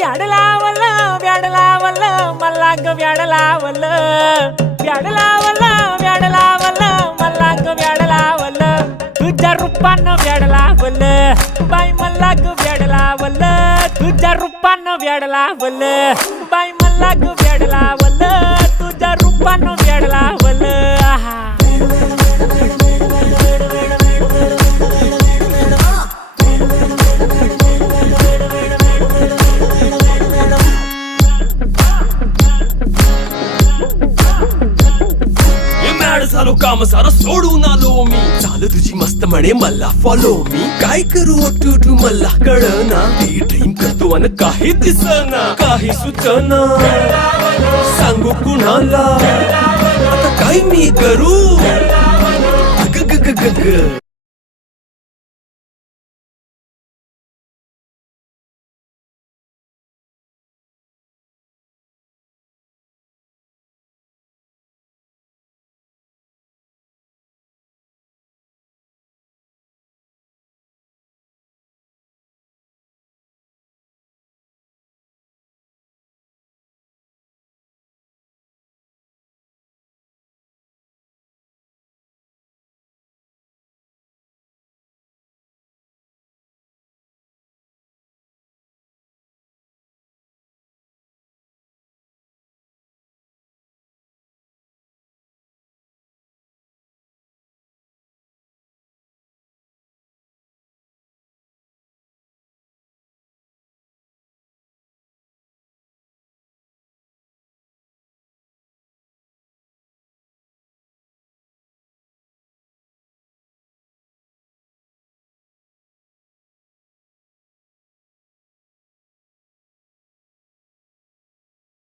व्याड लावलं व्याड लावलं मला ग व्याड लावलं व्याड लावलं व्याड लावलं मला ग व्याड लावलं तुझ्या रूपानं व्याड लावलं बाई मला ग व्याड लावलं तुझ्या रूपानं व्याड लावलं बाई मला ग व्याड लावलं तुझ्या रूपानं व्याड लावलं आहा झालो काम सारं सोडून आलो मी चाल तुझी मस्त म्हणे मला फॉलो मी काय करू टू मला कळना ती ड्रीम करतो आणि काही दिसना काही सुचना सांगू कुणाला आता काय मी करू ग ग ग ग ग